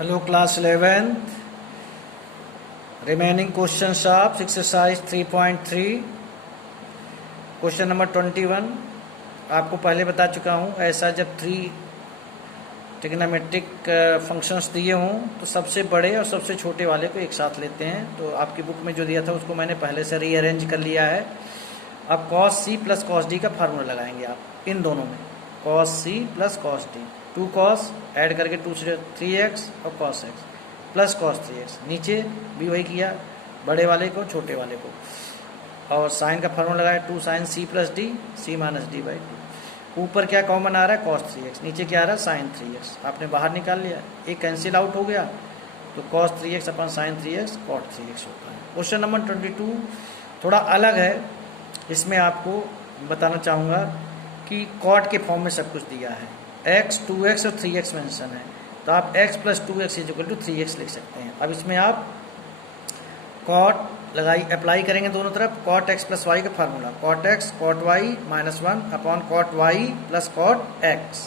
Hello class 11th. Remaining questions of exercise 3.3. Question number 21. आपको पहले बता चुका हूँ, ऐसा जब 3 ट्रिग्नोमेट्रिक फंक्शंस दिए हों तो सबसे बड़े और सबसे छोटे वाले को एक साथ लेते हैं। तो आपकी बुक में जो दिया था उसको मैंने पहले से रीअरेंज कर लिया है। अब cos c plus cos d का फार्मूला लगाएंगे आप इन दोनों में, cos c plus cos d, 2 cos add करके 2 से 3x और cos x plus cos 3x, नीचे भी वही किया, बड़े वाले को छोटे वाले को, और साइन का फार्मूला लगाया 2 sin c plus D c minus D by 2। ऊपर क्या कॉमन आ रहा है cos 3x, नीचे क्या आ रहा है sin 3x, आपने बाहर निकाल लिया, एक कैंसिल आउट हो गया तो cos 3x अपन sin 3x cot 3x होता है। क्वेश्चन नंबर 22 थोड़ा अलग है, इसमें आपको बताना चाहूँगा कि कॉट के फॉर्म में सब कुछ दिया है, x 2x और 3x मेंशन है, तो आप x plus 2x is equal to 3x लिख सकते हैं। अब इसमें आप कॉट अप्लाई करेंगे दोनों तरफ, कॉट x प्लस वाई का formula, cot x cot y minus 1 upon cot y plus cot x,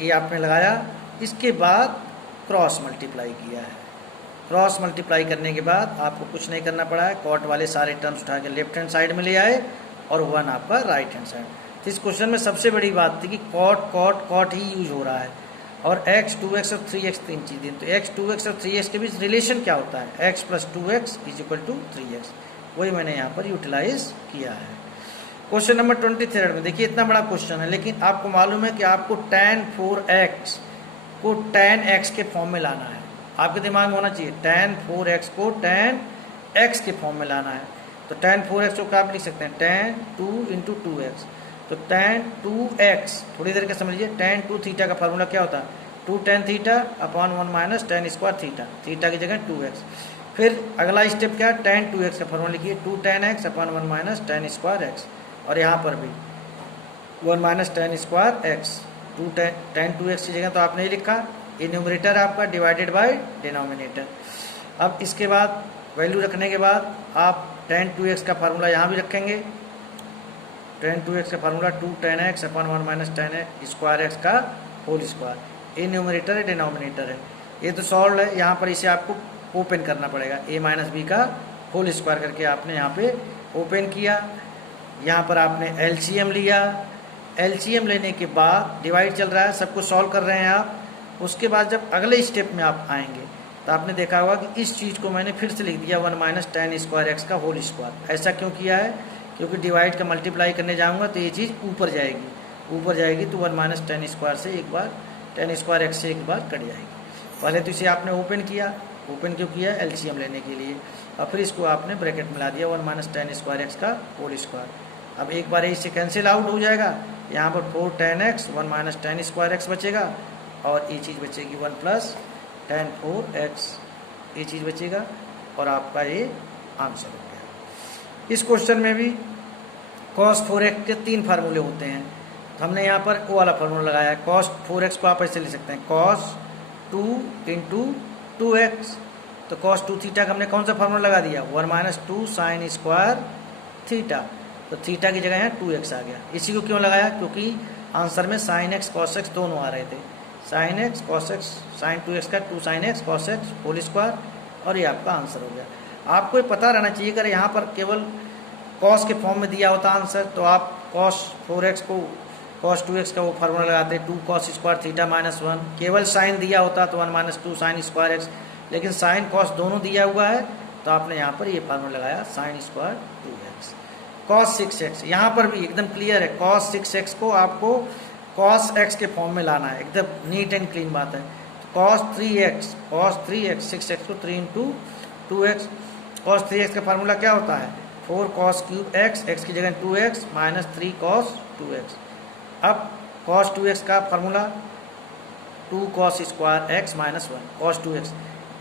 ये आपने लगाया। इसके बाद क्रॉस मल्टीप्लाई किया है, क्रॉस मल्टीप्लाई करने के बाद आपको कुछ नहीं करना पड़ा है, कॉट वाले सारे टर्म्स उठा के लेफ्ट हैंड साइड में ले आए और 1 आपका राइट हैंड साइड। तो इस क्वेश्चन में सबसे बड़ी बात थी कि कॉट कॉट कॉट ही यूज हो रहा है, और x 2x और 3x तीन चीज़ें, तो x 2x और 3x के बीच रिलेशन क्या होता है, x plus 2x is equal to 3x, वही मैंने यहाँ पर यूटिलाइज किया है। क्वेश्चन नंबर 23 में देखिए, इतना बड़ा क्वेश्चन है लेकिन आपको मालूम है कि आपको tan 4x को tan x के फॉर्म में लाना है, आपके दिमाग में होना चाहिए tan 4x को tan x के फॉर्म में लाना है। तो tan 4x को क्या आप लिख सकते हैं, tan 2 इंटू 2x, तो tan 2x, थोड़ी देर के समझ लीजिए, tan 2 थीटा का फार्मूला क्या होता है, 2 tan theta upon 1 minus tan square theta, theta की जगह 2x। फिर अगला स्टेप क्या है, tan 2x का फार्मूला लिखिए, 2 tan x upon 1 minus tan square x, और यहाँ पर भी 1 minus tan square x, 2 tan 2x की जगह तो आपने ये लिखा, ये न्यूमरेटर आपका डिवाइडेड बाय डिनोमिनेटर। अब इसके बाद वैल्यू रखने के बाद आप tan 2x का फार्मूला यहाँ भी रखेंगे, tan 2x का formula 2 tan x upon 1 minus tan square x का होल स्क्वायर, ये न्यूमरेटर है डिनोमिनेटर है, ये तो सॉल्व है। यहाँ पर इसे आपको ओपन करना पड़ेगा, a माइनस बी का होल स्क्वायर करके आपने यहाँ पे ओपन किया। यहाँ पर आपने एलसीएम लिया, एलसीएम लेने के बाद डिवाइड चल रहा है, सबको सॉल्व कर रहे हैं आप। उसके बाद जब अगले स्टेप में आप आएंगे तो आपने देखा होगा कि इस चीज़ को मैंने फिर से लिख दिया 1 माइनस tan स्क्वायर x का होल स्क्वायर। ऐसा क्यों किया है, क्योंकि डिवाइड का मल्टीप्लाई करने जाऊंगा तो ये चीज़ ऊपर जाएगी, ऊपर जाएगी तो 1 माइनस tan स्क्वायर से एक बार tan स्क्वायर x से एक बार कट जाएगी। पहले तो इसे आपने ओपन किया, ओपन क्यों किया, एलसीएम लेने के लिए, और फिर इसको आपने ब्रैकेट में ला दिया 1 माइनस tan स्क्वायर x का होल स्क्वायर। अब एक बार इससे कैंसिल आउट हो जाएगा, यहाँ पर 4 tan x 1 minus tan square x बचेगा, और ये चीज़ बचेगी 1 प्लस tan 4x, ये चीज़ बचेगा, और आपका ये आंसर हो गया। इस क्वेश्चन में भी cos 4x के 3 फार्मूले होते हैं, तो हमने यहाँ पर वो वाला फार्मूला लगाया है। cos 4x को आप ऐसे लिख सकते हैं, cos 2 इंटू 2x, तो cos 2 थीटा का हमने कौन सा फार्मूला लगा दिया, 1 माइनस 2 साइन स्क्वायर थीटा, तो थीटा की जगह यहाँ 2x आ गया। इसी को क्यों लगाया, क्योंकि आंसर में sin x cos x दोनों आ रहे थे, sin x cos x, sin 2x का 2 sin x cos x whole square, और ये आपका आंसर हो गया। आपको ये पता रहना चाहिए, अगर यहाँ पर केवल cos के फॉर्म में दिया होता आंसर तो आप cos 4x को cos 2x का वो फार्मूला लगाते, 2 cos स्क्वायर थीटा माइनस 1, केवल साइन दिया होता तो 1 माइनस 2 साइन स्क्वायर x, लेकिन साइन cos दोनों दिया हुआ है तो आपने यहाँ पर ये फार्मूला लगाया sine square 2x। cos 6x यहाँ पर भी एकदम क्लियर है, cos 6x को आपको cos x के फॉर्म में लाना है, एकदम नीट एंड क्लीन बात है। cos 3x 6x को 3 इंटू 2x, cos 3x का फार्मूला क्या होता है, 4 cos क्यूब x, x की जगह 2x माइनस 3 cos 2x। अब cos 2x का formula 2 cos square x minus 1 cos 2x,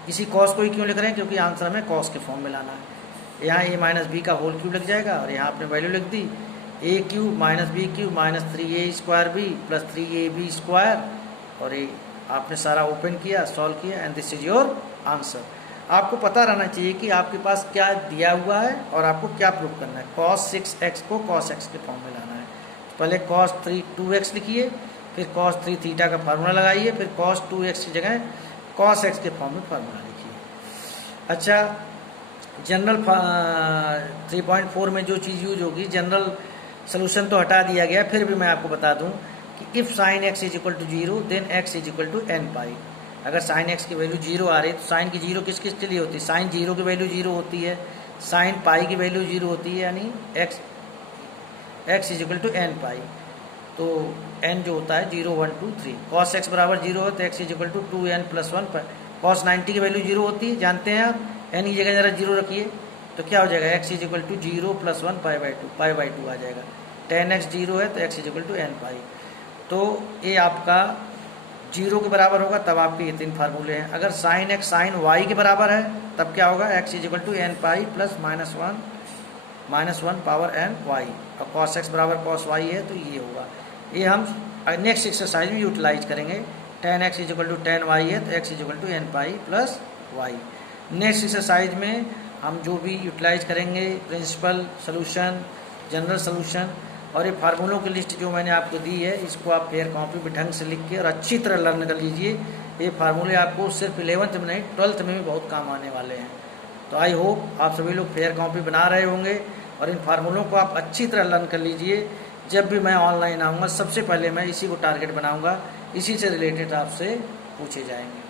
इसी cos को ही क्यों लिख रहे हैं, क्योंकि आंसर हमें cos के फॉर्म में लाना है। यहाँ a माइनस बी का होल क्यूब लग जाएगा, और यहाँ आपने वैल्यू लिख दी a cube minus b cube minus 3a square b plus 3ab square, और ये आपने सारा ओपन किया, सॉल्व किया, and this is your answer. आपको पता रहना चाहिए कि आपके पास क्या दिया हुआ है और आपको क्या प्रूव करना है। cos 6x को cos x के फॉर्म में लाना है, तो पहले cos 2x लिखिए, फिर cos 3 थीटा का फार्मूला लगाइए, फिर cos 2x की जगह cos x के फॉर्म में फार्मूला लिखिए। अच्छा, जनरल 3.4 में जो चीज़ यूज होगी, जनरल सोल्यूशन तो हटा दिया गया, फिर भी मैं आपको बता दूं कि if sine X is equal to zero then X is equal to N pi. अगर साइन एक्स की वैल्यू जीरो आ रही है तो साइन की जीरो किस किस के लिए होती है? साइन जीरो की वैल्यू जीरो होती है, साइन पाई की वैल्यू जीरो होती है, यानी X is equal to N pi. तो एन जो होता है 0 1 2 3, कॉस एक्स बराबर जीरो है तो x is equal to 2n + 1। Cos 90 की वैल्यू जीरो होती है, जानते हैं आप, एन की जगह जरा जीरो रखिए तो क्या हो जाएगा? एक्स इज इक्वल टू 0 + 1 पाई/2 आ जाएगा। tan x जीरो है तो x is equal to N pi. तो ये आपका जीरो के बराबर होगा, तब आपके ये 3 फार्मूले हैं। अगर साइन एक्स साइन वाई के बराबर है तब क्या होगा? X is equal to N pi plus -1 power n y, और कॉस एक्स बराबर कॉस वाई है तो ये होगा। ये हम नेक्स्ट एक्सरसाइज में यूटिलाइज करेंगे। tan x is equal to tan y है तो x is equal to N pi plus y. Next exercise में हम जो भी यूटिलाइज करेंगे, प्रिंसिपल सोल्यूशन, जनरल सोल्यूशन, और ये फार्मूलों की लिस्ट जो मैंने आपको दी है, इसको आप फेयर कॉपी पे ढंग से लिख के और अच्छी तरह लर्न कर लीजिए। ये फार्मूले आपको सिर्फ 11th में नहीं 12th में भी बहुत काम आने वाले हैं। तो आई होप आप सभी लोग फेयर कॉपी बना रहे होंगे और इन फार्मूलों को आप अच्छी तरह लर्न कर लीजिए। जब भी मैं ऑनलाइन आऊँगा सबसे पहले मैं इसी को टारगेट बनाऊँगा, इसी से रिलेटेड आपसे पूछे जाएंगे।